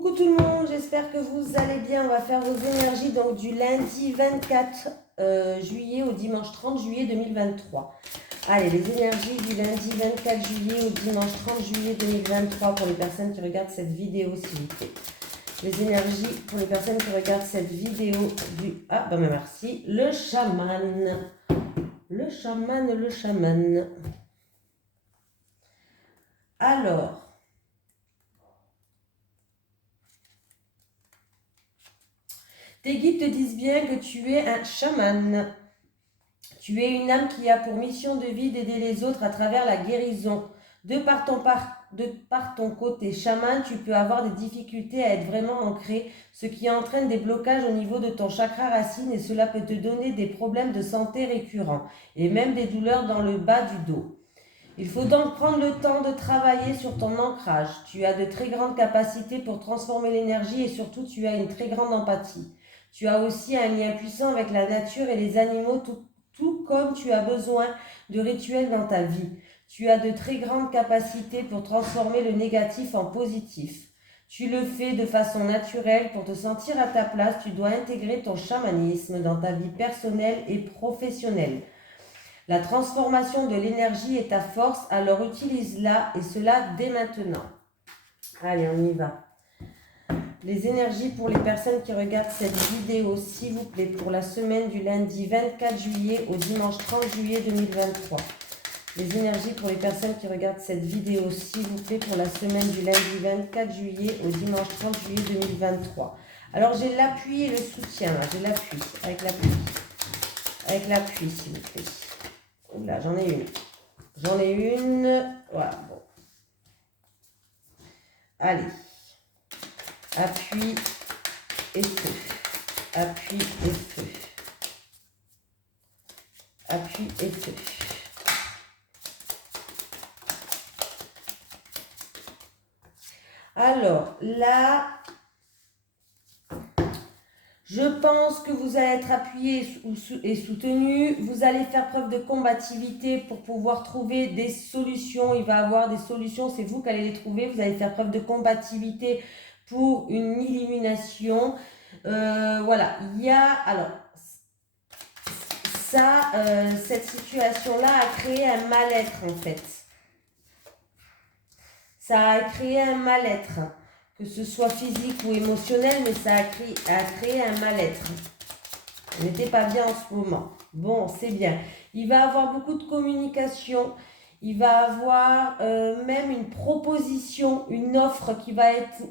Coucou tout le monde, j'espère que vous allez bien. On va faire vos énergies donc du lundi 24 juillet au dimanche 30 juillet 2023. Allez, les énergies du lundi 24 juillet au dimanche 30 juillet 2023 pour les personnes qui regardent cette vidéo, s'il vous plaît. Les énergies pour les personnes qui regardent cette vidéo du... Ah, ben merci. Le chaman. Le chaman, le chaman. Alors... Tes guides te disent bien que tu es un chaman. Tu es une âme qui a pour mission de vie d'aider les autres à travers la guérison. De par ton côté chaman, tu peux avoir des difficultés à être vraiment ancré, ce qui entraîne des blocages au niveau de ton chakra racine et cela peut te donner des problèmes de santé récurrents et même des douleurs dans le bas du dos. Il faut donc prendre le temps de travailler sur ton ancrage. Tu as de très grandes capacités pour transformer l'énergie et surtout tu as une très grande empathie. Tu as aussi un lien puissant avec la nature et les animaux, tout comme tu as besoin de rituels dans ta vie. Tu as de très grandes capacités pour transformer le négatif en positif. Tu le fais de façon naturelle. Pour te sentir à ta place, tu dois intégrer ton chamanisme dans ta vie personnelle et professionnelle. La transformation de l'énergie est ta force, alors utilise-la et cela dès maintenant. Allez, on y va. Les énergies pour les personnes qui regardent cette vidéo, s'il vous plaît, pour la semaine du lundi 24 juillet au dimanche 30 juillet 2023. Les énergies pour les personnes qui regardent cette vidéo, s'il vous plaît, pour la semaine du lundi 24 juillet au dimanche 30 juillet 2023. Alors, j'ai l'appui et le soutien, là. J'ai l'appui, avec l'appui. Avec l'appui, s'il vous plaît. Oula, j'en ai une. J'en ai une. Voilà, bon. Allez. Appui et feu. Appui et feu. Appui et feu. Alors, là, je pense que vous allez être appuyé et soutenu. Vous allez faire preuve de combativité pour pouvoir trouver des solutions. Il va y avoir des solutions, c'est vous qui allez les trouver. Vous allez faire preuve de combativité pour une élimination. Voilà, il y a... Alors, ça, cette situation-là a créé un mal-être en fait. Ça a créé un mal-être. Que ce soit physique ou émotionnel, mais ça a créé un mal-être. Vous n'étiez pas bien en ce moment. Bon, c'est bien. Il va avoir beaucoup de communication. Il va avoir même une proposition, une offre qui va être...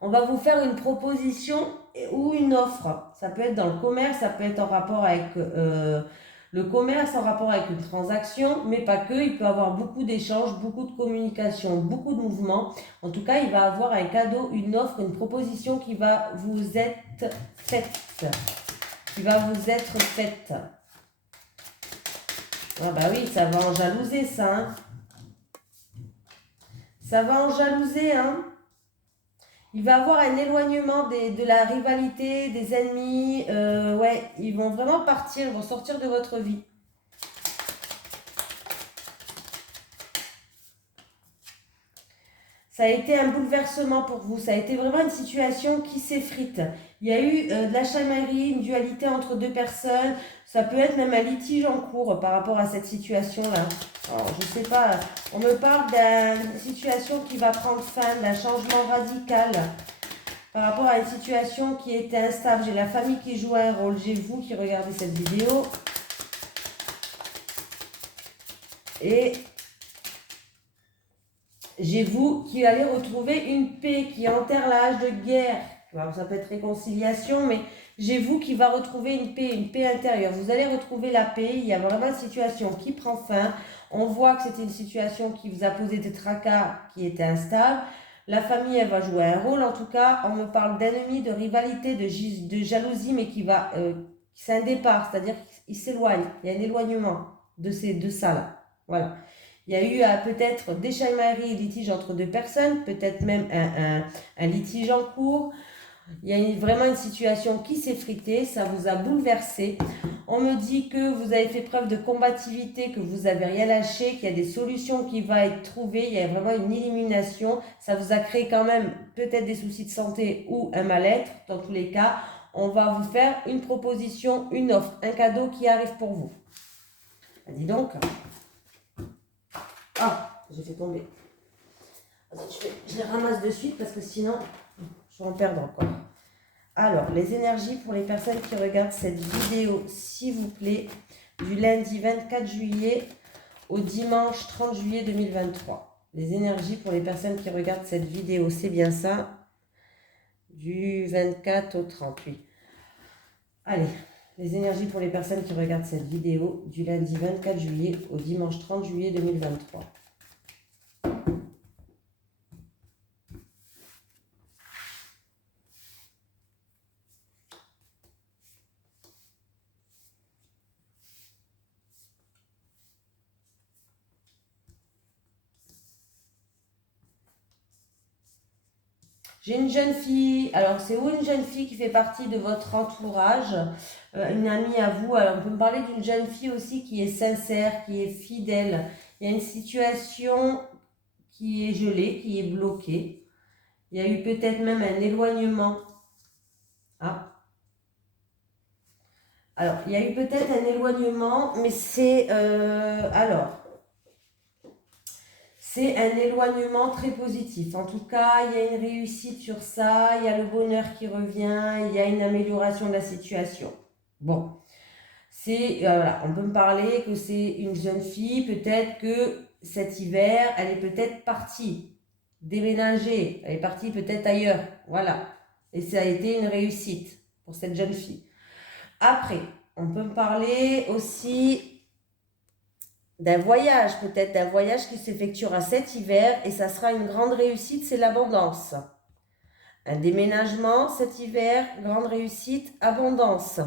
On va vous faire une proposition ou une offre. Ça peut être dans le commerce, ça peut être en rapport avec... le commerce en rapport avec une transaction, mais pas que, il peut avoir beaucoup d'échanges, beaucoup de communication, beaucoup de mouvements. En tout cas, il va avoir un cadeau, une offre, une proposition qui va vous être faite. Qui va vous être faite. Ah bah oui, ça va en jalouser ça. Hein. Ça va en jalouser, hein. Il va avoir un éloignement de la rivalité, des ennemis. Ouais, ils vont vraiment partir, ils vont sortir de votre vie. Ça a été un bouleversement pour vous. Ça a été vraiment une situation qui s'effrite. Il y a eu de la chamaillerie, une dualité entre deux personnes. Ça peut être même un litige en cours par rapport à cette situation-là. Alors, je ne sais pas. On me parle d'une situation qui va prendre fin, d'un changement radical par rapport à une situation qui était instable. J'ai la famille qui joue un rôle. J'ai vous qui regardez cette vidéo. Et... j'ai vous qui allez retrouver une paix qui enterre l'âge de guerre. Alors, ça peut être réconciliation, mais j'ai vous qui va retrouver une paix intérieure. Vous allez retrouver la paix. Il y a vraiment une situation qui prend fin. On voit que c'était une situation qui vous a posé des tracas, qui était instable. La famille, elle va jouer un rôle. En tout cas, on me parle d'ennemis, de rivalité, de jalousie, mais c'est un départ, c'est-à-dire qu'il s'éloigne. Il y a un éloignement de ça là. Voilà. Il y a eu peut-être des chamailleries et litiges entre deux personnes, peut-être même un litige en cours. Il y a vraiment une situation qui s'est fritée, ça vous a bouleversé. On me dit que vous avez fait preuve de combativité, que vous n'avez rien lâché, qu'il y a des solutions qui vont être trouvées, il y a vraiment une élimination. Ça vous a créé quand même peut-être des soucis de santé ou un mal-être. Dans tous les cas, on va vous faire une proposition, une offre, un cadeau qui arrive pour vous. Dis donc. Ah, j'ai fait tomber. Je les ramasse de suite parce que sinon, je vais en perdre encore. Alors, les énergies pour les personnes qui regardent cette vidéo, s'il vous plaît, du lundi 24 juillet au dimanche 30 juillet 2023. Les énergies pour les personnes qui regardent cette vidéo, c'est bien ça, du 24 au 30, oui. Allez, les énergies pour les personnes qui regardent cette vidéo, du lundi 24 juillet au dimanche 30 juillet 2023. J'ai une jeune fille, alors c'est où une jeune fille qui fait partie de votre entourage, une amie à vous. Alors on peut me parler d'une jeune fille aussi qui est sincère, qui est fidèle. Il y a une situation qui est gelée, qui est bloquée. Il y a eu peut-être même un éloignement. Ah. Alors, il y a eu peut-être un éloignement, mais c'est... c'est un éloignement très positif. En tout cas, il y a une réussite sur ça, il y a le bonheur qui revient, il y a une amélioration de la situation. Bon, c'est, voilà, on peut me parler que c'est une jeune fille, peut-être que cet hiver, elle est peut-être partie, déménager, elle est partie peut-être ailleurs, voilà. Et ça a été une réussite pour cette jeune fille. Après, on peut me parler aussi d'un voyage, peut-être d'un voyage qui s'effectuera cet hiver et ça sera une grande réussite, c'est l'abondance. Un déménagement cet hiver, grande réussite, abondance.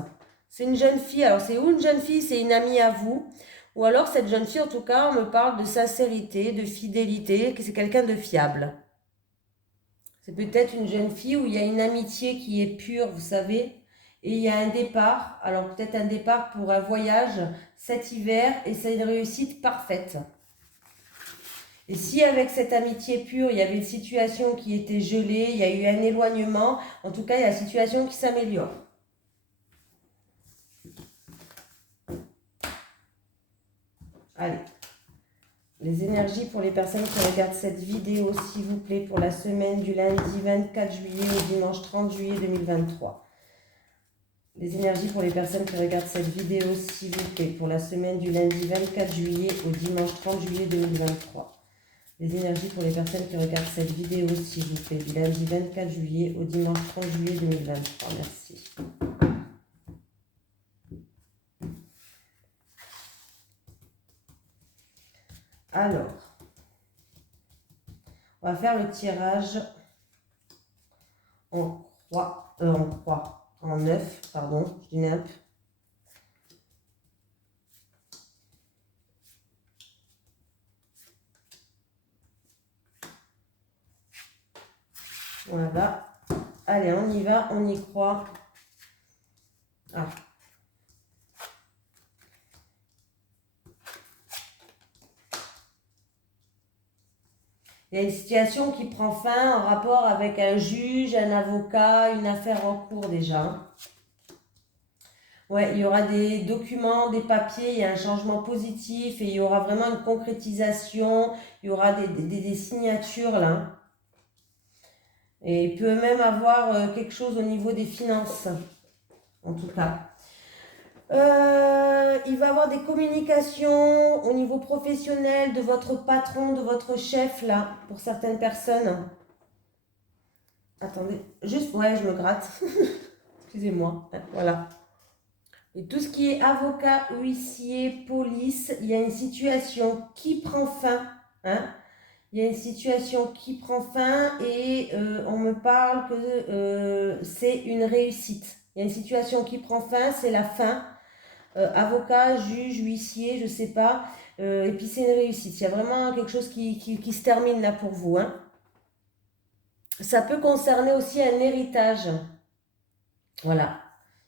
C'est une jeune fille, alors c'est où une jeune fille? C'est une amie à vous, ou alors cette jeune fille, en tout cas, on me parle de sincérité, de fidélité, que c'est quelqu'un de fiable. C'est peut-être une jeune fille où il y a une amitié qui est pure, vous savez, et il y a un départ, alors peut-être un départ pour un voyage cet hiver, et c'est une réussite parfaite. Et si avec cette amitié pure, il y avait une situation qui était gelée, il y a eu un éloignement, en tout cas, il y a la situation qui s'améliore. Allez. Les énergies pour les personnes qui regardent cette vidéo, s'il vous plaît, pour la semaine du lundi 24 juillet au dimanche 30 juillet 2023. Les énergies pour les personnes qui regardent cette vidéo, s'il vous plaît, pour la semaine du lundi 24 juillet au dimanche 30 juillet 2023. Les énergies pour les personnes qui regardent cette vidéo, s'il vous plaît, du lundi 24 juillet au dimanche 30 juillet 2023. Merci. Alors, on va faire le tirage en neuf, pardon, je dis nimp. Voilà. Allez, on y va, on y croit. Ah. Il y a une situation qui prend fin en rapport avec un juge, un avocat, une affaire en cours déjà. Ouais, il y aura des documents, des papiers, il y a un changement positif et il y aura vraiment une concrétisation, il y aura des signatures là. Et il peut même avoir quelque chose au niveau des finances, en tout cas. Il va y avoir des communications au niveau professionnel de votre patron, de votre chef, là, pour certaines personnes. Attendez, juste, ouais, je me gratte. Excusez-moi, voilà. Et tout ce qui est avocat, huissier, police, il y a une situation qui prend fin, hein. Il y a une situation qui prend fin et on me parle que c'est une réussite. Il y a une situation qui prend fin, c'est la fin. Avocat, juge, huissier, je sais pas. Et puis c'est une réussite. Il y a vraiment quelque chose qui se termine là pour vous. Hein. Ça peut concerner aussi un héritage. Voilà.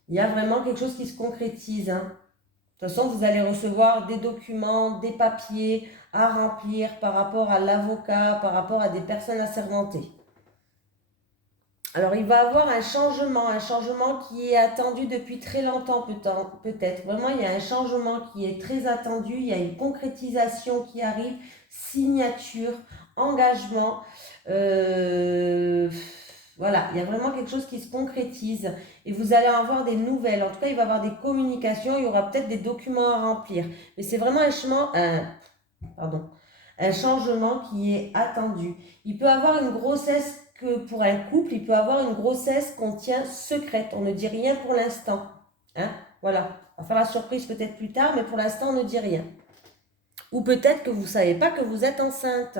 Il y a vraiment quelque chose qui se concrétise, hein. De toute façon, vous allez recevoir des documents, des papiers à remplir par rapport à l'avocat, par rapport à des personnes assermentées. Alors, il va y avoir un changement qui est attendu depuis très longtemps peut-être. Vraiment, il y a un changement qui est très attendu, il y a une concrétisation qui arrive, signature, engagement. Euh, voilà, il y a vraiment quelque chose qui se concrétise et vous allez avoir des nouvelles. En tout cas, il va y avoir des communications, il y aura peut-être des documents à remplir. Mais c'est vraiment un changement qui est attendu. Il peut y avoir une grossesse que pour un couple, il peut y avoir une grossesse qu'on tient secrète. On ne dit rien pour l'instant. Hein? Voilà. On va faire la surprise peut-être plus tard, mais pour l'instant, on ne dit rien. Ou peut-être que vous ne savez pas que vous êtes enceinte.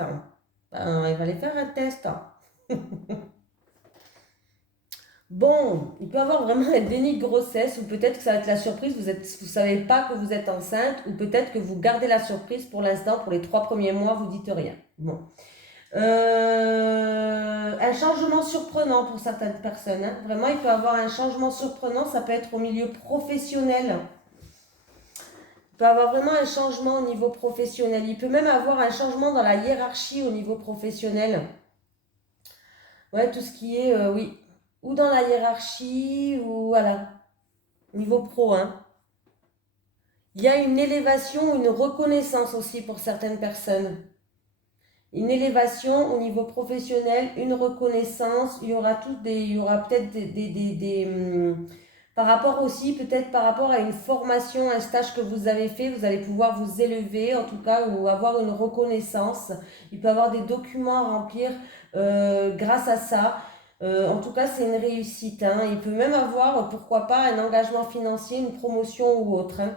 Ben, il va aller faire un test. Bon, il peut y avoir vraiment un déni de grossesse, ou peut-être que ça va être la surprise, vous ne savez pas que vous êtes enceinte, ou peut-être que vous gardez la surprise pour l'instant, pour les 3 premiers mois, vous dites rien. Bon. Un changement surprenant pour certaines personnes, hein. Vraiment, il peut y avoir un changement surprenant, ça peut être au milieu professionnel. Il peut y avoir vraiment un changement au niveau professionnel. Il peut même avoir un changement dans la hiérarchie au niveau professionnel. Ouais, tout ce qui est, oui, ou dans la hiérarchie, ou voilà, niveau pro, hein. Il y a une élévation, une reconnaissance aussi pour certaines personnes. Une élévation au niveau professionnel, une reconnaissance, il y aura peut-être par rapport aussi, peut-être par rapport à une formation, un stage que vous avez fait, vous allez pouvoir vous élever, en tout cas, ou avoir une reconnaissance. Il peut y avoir des documents à remplir grâce à ça. En tout cas, c'est une réussite, hein. Il peut même avoir, pourquoi pas, un engagement financier, une promotion ou autre, hein.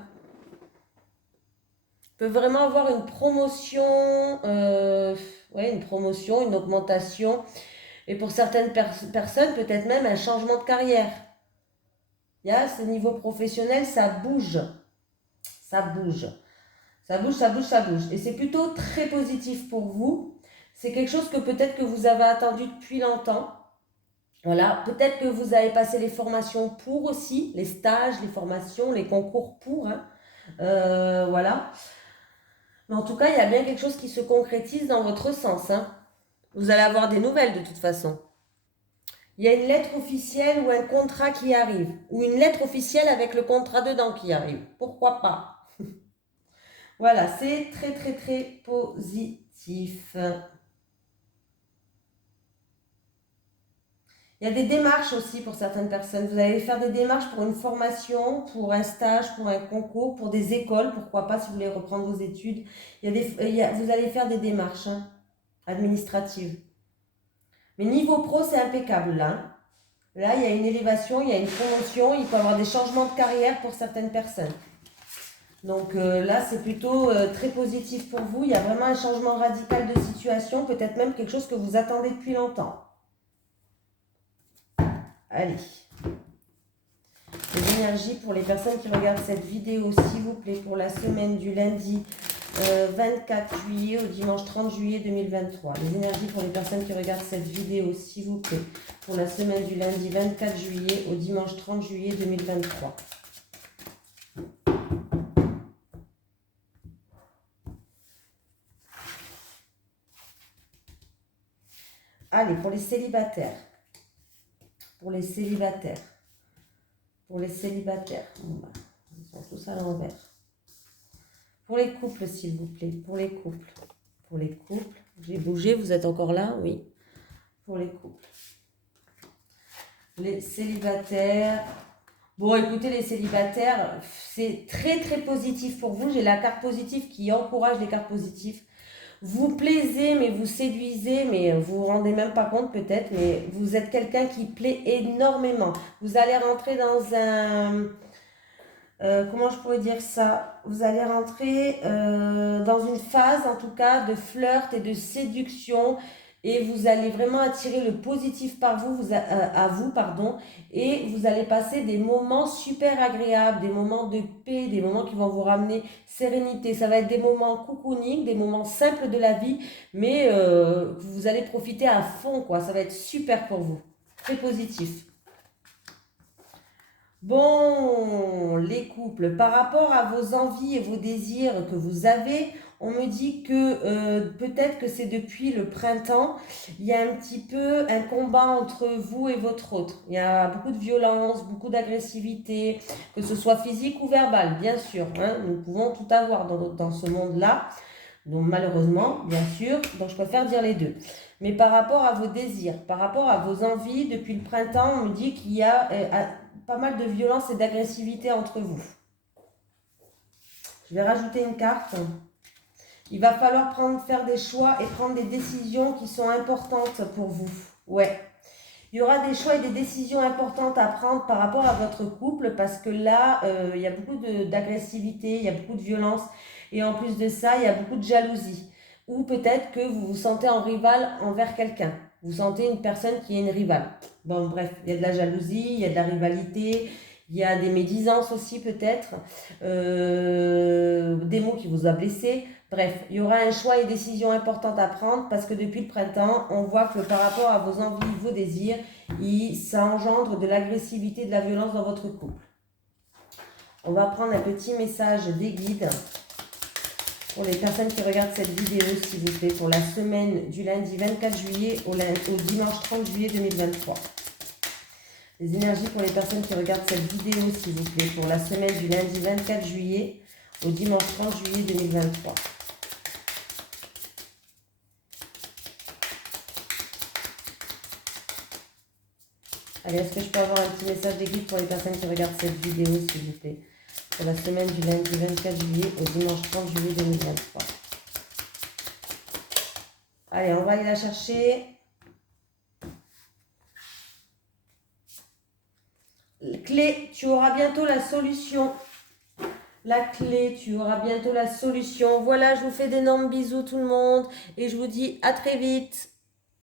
Peut vraiment avoir une promotion, une augmentation, et pour certaines personnes, peut-être même un changement de carrière. Il y a ce niveau professionnel, ça bouge, ça bouge, ça bouge, ça bouge, ça bouge. Et c'est plutôt très positif pour vous. C'est quelque chose que peut-être que vous avez attendu depuis longtemps. Voilà, peut-être que vous avez passé les formations pour aussi, les stages, les formations, les concours pour, hein. Voilà. Mais en tout cas, il y a bien quelque chose qui se concrétise dans votre sens, hein. Vous allez avoir des nouvelles de toute façon. Il y a une lettre officielle ou un contrat qui arrive. Ou une lettre officielle avec le contrat dedans qui arrive. Pourquoi pas? Voilà, c'est très très très positif. Il y a des démarches aussi pour certaines personnes. Vous allez faire des démarches pour une formation, pour un stage, pour un concours, pour des écoles. Pourquoi pas si vous voulez reprendre vos études. Vous allez faire des démarches, hein, administratives. Mais niveau pro, c'est impeccable là. Là, il y a une élévation, il y a une promotion, il peut y avoir des changements de carrière pour certaines personnes. Donc là, c'est plutôt très positif pour vous. Il y a vraiment un changement radical de situation, peut-être même quelque chose que vous attendez depuis longtemps. Allez. Les énergies pour les personnes qui regardent cette vidéo, s'il vous plaît, pour la semaine du lundi 24 juillet au dimanche 30 juillet 2023. Les énergies pour les personnes qui regardent cette vidéo, s'il vous plaît, pour la semaine du lundi 24 juillet au dimanche 30 juillet 2023. Allez, pour les célibataires. Pour les célibataires. Pour les célibataires. Bon, bah, ils sont tous à l'envers. Pour les couples, s'il vous plaît. Pour les couples. Pour les couples. J'ai bougé, vous êtes encore là? Oui. Pour les couples. Les célibataires. Bon, écoutez, les célibataires, c'est très très positif pour vous. J'ai la carte positive qui encourage les cartes positives. Vous plaisez, mais vous séduisez, mais vous vous rendez même pas compte peut-être, mais vous êtes quelqu'un qui plaît énormément. Vous allez rentrer dans un... comment je pourrais dire ça? Vous allez rentrer dans une phase, en tout cas, de flirt et de séduction. et vous allez vraiment attirer le positif à vous, pardon, et vous allez passer des moments super agréables, des moments de paix, des moments qui vont vous ramener sérénité. Ça va être des moments cocooning, des moments simples de la vie, mais vous allez profiter à fond, quoi. Ça va être super pour vous, très positif. Bon, les couples, par rapport à vos envies et vos désirs que vous avez, on me dit que peut-être que c'est depuis le printemps, il y a un petit peu un combat entre vous et votre autre. Il y a beaucoup de violence, beaucoup d'agressivité, que ce soit physique ou verbal, bien sûr. Hein, nous pouvons tout avoir dans ce monde-là. Donc malheureusement, bien sûr, donc je préfère dire les deux. Mais par rapport à vos désirs, par rapport à vos envies, depuis le printemps, on me dit qu'il y a pas mal de violence et d'agressivité entre vous. Je vais rajouter une carte. Il va falloir faire des choix et prendre des décisions qui sont importantes pour vous. Ouais. Il y aura des choix et des décisions importantes à prendre par rapport à votre couple parce que là, il y a beaucoup d'agressivité, il y a beaucoup de violence et en plus de ça, il y a beaucoup de jalousie. Ou peut-être que vous vous sentez en rival envers quelqu'un. Vous sentez une personne qui est une rivale. Bon, bref, il y a de la jalousie, il y a de la rivalité, il y a des médisances aussi peut-être, des mots qui vous ont blessé. Bref, il y aura un choix et décision importante à prendre parce que depuis le printemps, on voit que par rapport à vos envies, vos désirs, ça engendre de l'agressivité, de la violence dans votre couple. On va prendre un petit message des guides pour les personnes qui regardent cette vidéo, s'il vous plaît, pour la semaine du lundi 24 juillet au dimanche 30 juillet 2023. Les énergies pour les personnes qui regardent cette vidéo, s'il vous plaît, pour la semaine du lundi 24 juillet au dimanche 30 juillet 2023. Allez, est-ce que je peux avoir un petit message des guides pour les personnes qui regardent cette vidéo, s'il vous plaît, pour la semaine du lundi 24 juillet au dimanche 30 juillet 2023. Allez, on va aller la chercher. Clé, tu auras bientôt la solution. La clé, tu auras bientôt la solution. Voilà, je vous fais d'énormes bisous tout le monde et je vous dis à très vite.